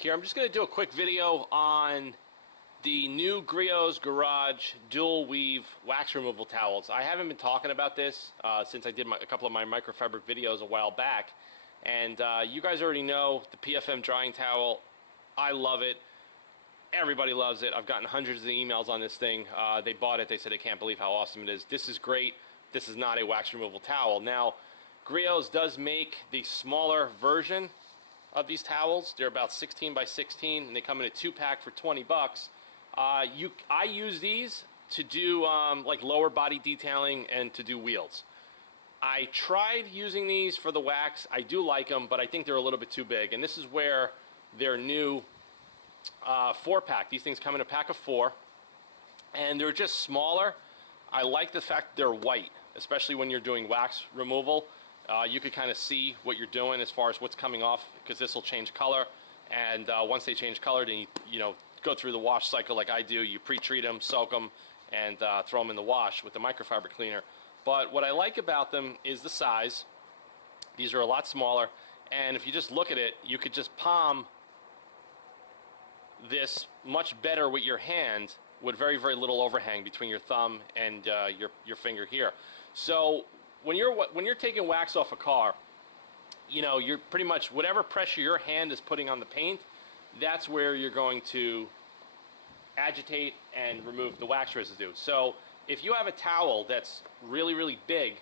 here. I'm just going to do a quick video on the new Griots Garage dual weave wax removal towels. I haven't been talking about this since I did a couple of my microfiber videos a while back, and you guys already know the PFM drying towel. I love it. Everybody loves it. I've gotten hundreds of emails on this thing. They bought it. They said they can't believe how awesome it is. This is great. This is not a wax removal towel. Now, Griots does make the smaller version of these towels. They're about 16 by 16, and they come in a 2-pack for 20 bucks. I use these to do like lower body detailing and to do wheels. I tried using these for the wax. I do like them, but I think they're a little bit too big, and this is where their new 4-pack. These things come in a pack of 4, and they're just smaller. I like the fact that they're white, especially when you're doing wax removal. You could kind of see what you're doing as far as what's coming off, because this will change color, and once they change color, then you go through the wash cycle like I do. You pre-treat them, soak them, and throw them in the wash with the microfiber cleaner. But what I like about them is the size. These are a lot smaller, and if you just look at it, you could just palm this much better with your hand with very, very little overhang between your thumb and your finger here. So when you're taking wax off a car, you're pretty much, whatever pressure your hand is putting on the paint, that's where you're going to agitate and remove the wax residue. So if you have a towel that's really, really big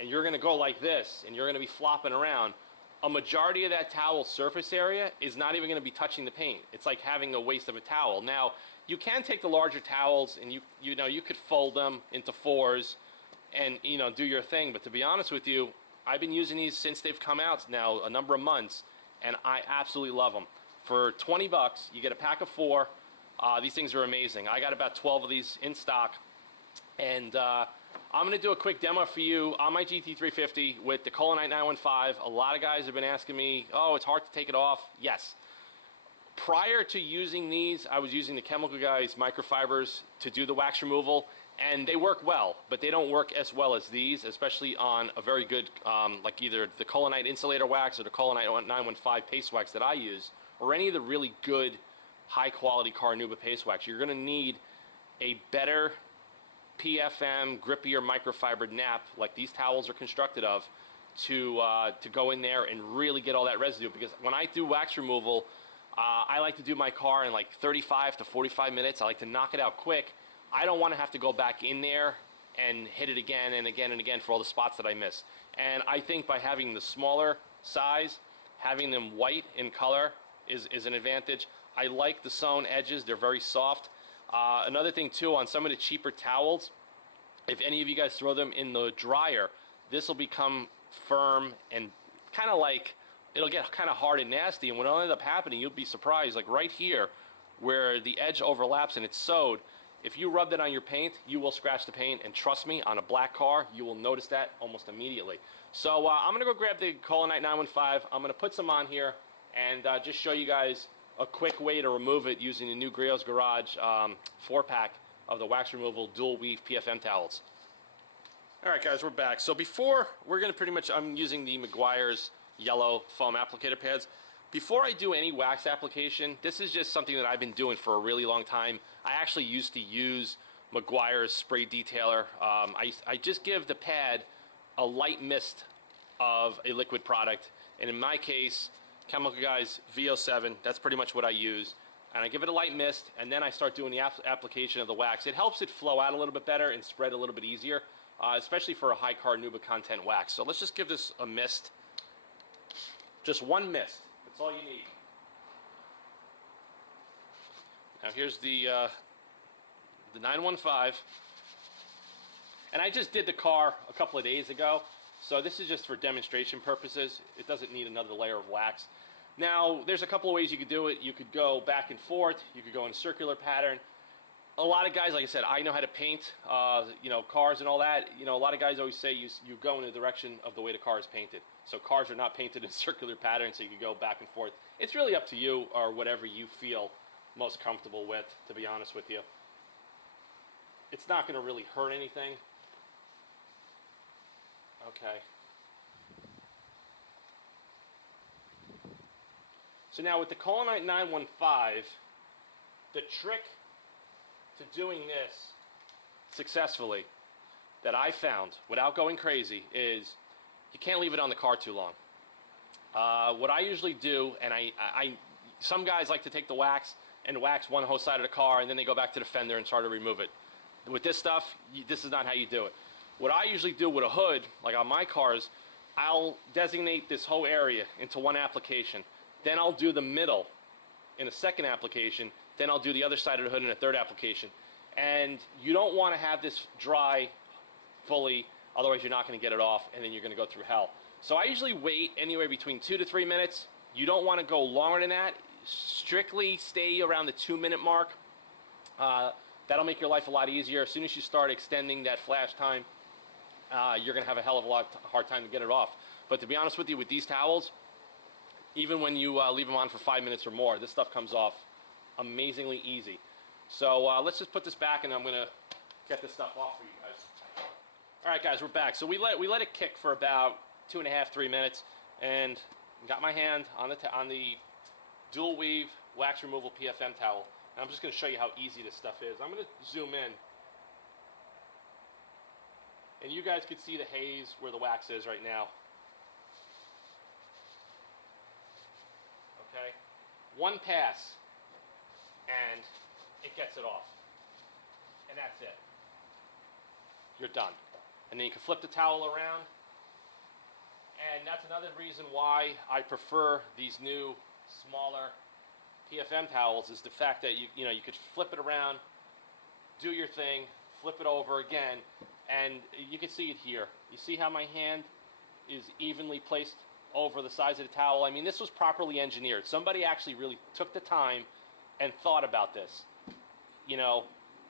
and you're going to go like this and you're going to be flopping around, a majority of that towel surface area is not even going to be touching the paint. It's like having a waste of a towel. Now, you can take the larger towels and you could fold them into 4s and do your thing, but to be honest with you, I've been using these since they've come out now a number of months, and I absolutely love them. For 20 bucks, you get a pack of 4. These things are amazing. I got about 12 of these in stock, and I'm going to do a quick demo for you on my GT350 with the Colinite 915. A lot of guys have been asking me, oh, it's hard to take it off. Yes. Prior to using these, I was using the Chemical Guys microfibers to do the wax removal, and they work well, but they don't work as well as these, especially on a very good, like either the Colinite insulator wax or the Colinite 915 paste wax that I use, or any of the really good, high-quality Carnauba paste wax. You're going to need a better PFM, grippier microfiber nap, like these towels are constructed of, to go in there and really get all that residue. Because when I do wax removal, I like to do my car in like 35 to 45 minutes. I like to knock it out quick. I don't want to have to go back in there and hit it again and again and again for all the spots that I miss. And I think by having the smaller size, having them white in color is an advantage. I like the sewn edges. They're very soft. Another thing too, on some of the cheaper towels, if any of you guys throw them in the dryer, this will become firm and kind of like, it'll get kind of hard and nasty, and what'll end up happening, you'll be surprised, like right here where the edge overlaps and it's sewed, if you rub that on your paint, you will scratch the paint, and trust me, on a black car, you will notice that almost immediately. So I'm going to go grab the Colinite 915. I'm going to put some on here and just show you guys a quick way to remove it using the new Griots Garage 4-pack of the wax removal dual weave PFM towels. Alright guys, we're back. So before, I'm using the Meguiar's yellow foam applicator pads. Before I do any wax application, this is just something that I've been doing for a really long time. I actually used to use Meguiar's spray detailer. I just give the pad a light mist of a liquid product, and in my case, Chemical Guys VO7, that's pretty much what I use. And I give it a light mist, and then I start doing the application of the wax. It helps it flow out a little bit better and spread a little bit easier, especially for a high Carnauba content wax. So let's just give this a mist. Just one mist. That's all you need. Now here's the 915. And I just did the car a couple of days ago, so this is just for demonstration purposes. It doesn't need another layer of wax. Now, there's a couple of ways you could do it. You could go back and forth. You could go in a circular pattern. A lot of guys, like I said, I know how to paint, cars and all that. A lot of guys always say you go in the direction of the way the car is painted. So cars are not painted in circular patterns, so you can go back and forth. It's really up to you, or whatever you feel most comfortable with, to be honest with you. It's not going to really hurt anything. Okay. So now with the Colonite 915, the trick to doing this successfully that I found without going crazy is you can't leave it on the car too long. What I usually do, and some guys like to take the wax and wax one whole side of the car and then they go back to the fender and start to remove it. With this stuff, this is not how you do it. What I usually do with a hood, like on my cars, I'll designate this whole area into one application. Then I'll do the middle in a second application. Then I'll do the other side of the hood in a third application. And you don't want to have this dry fully, otherwise you're not going to get it off and then you're going to go through hell. So I usually wait anywhere between 2 to 3 minutes. You don't want to go longer than that. Strictly stay around the 2-minute mark. That'll make your life a lot easier. As soon as you start extending that flash time, you're going to have a hell of a hard time to get it off. But to be honest with you, with these towels, even when you leave them on for 5 minutes or more, this stuff comes off amazingly easy. So let's just put this back and I'm going to get this stuff off for you guys. All right, guys, we're back. So we let it kick for about 2.5, 3 minutes, and got my hand on the dual weave wax removal PFM towel. And I'm just going to show you how easy this stuff is. I'm going to zoom in, and you guys can see the haze where the wax is right now. Okay, one pass, and it gets it off, and that's it. You're done. And then you can flip the towel around. And that's another reason why I prefer these new, smaller PFM towels, is the fact that you could flip it around, do your thing, flip it over again, and you can see it here. You see how my hand is evenly placed over the sides of the towel? I mean, this was properly engineered. Somebody actually really took the time and thought about this,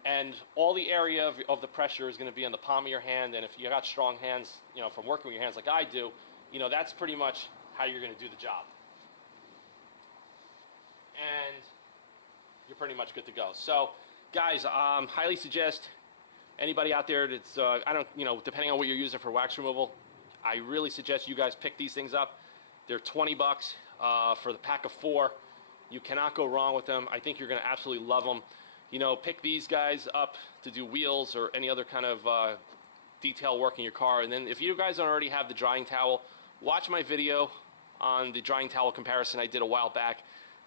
and all the area of the pressure is going to be on the palm of your hand. And if you got strong hands, from working with your hands like I do, that's pretty much how you're going to do the job. And you're pretty much good to go. So, guys, highly suggest anybody out there that's, depending on what you're using for wax removal, I really suggest you guys pick these things up. They're 20 bucks for the pack of 4. You cannot go wrong with them. I think you're going to absolutely love them. Pick these guys up to do wheels or any other kind of detail work in your car. And then if you guys don't already have the drying towel, watch my video on the drying towel comparison I did a while back.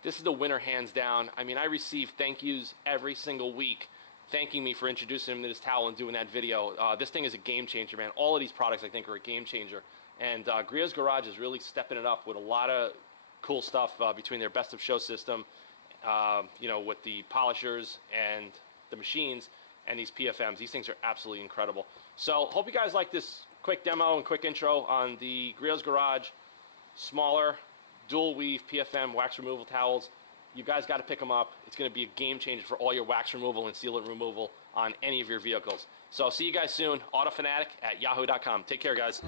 This is the winner, hands down. I mean, I receive thank yous every single week thanking me for introducing them to this towel and doing that video. This thing is a game changer, man. All of these products, I think, are a game changer. And Griots Garage is really stepping it up with a lot of cool stuff between their best of show system, with the polishers and the machines and these PFMs. These things are absolutely incredible. So hope you guys like this quick demo and quick intro on the Griots Garage smaller dual weave PFM wax removal towels. You guys got to pick them up. It's going to be a game changer for all your wax removal and sealant removal on any of your vehicles. So see you guys soon. Autofanatic at yahoo.com. Take care, guys.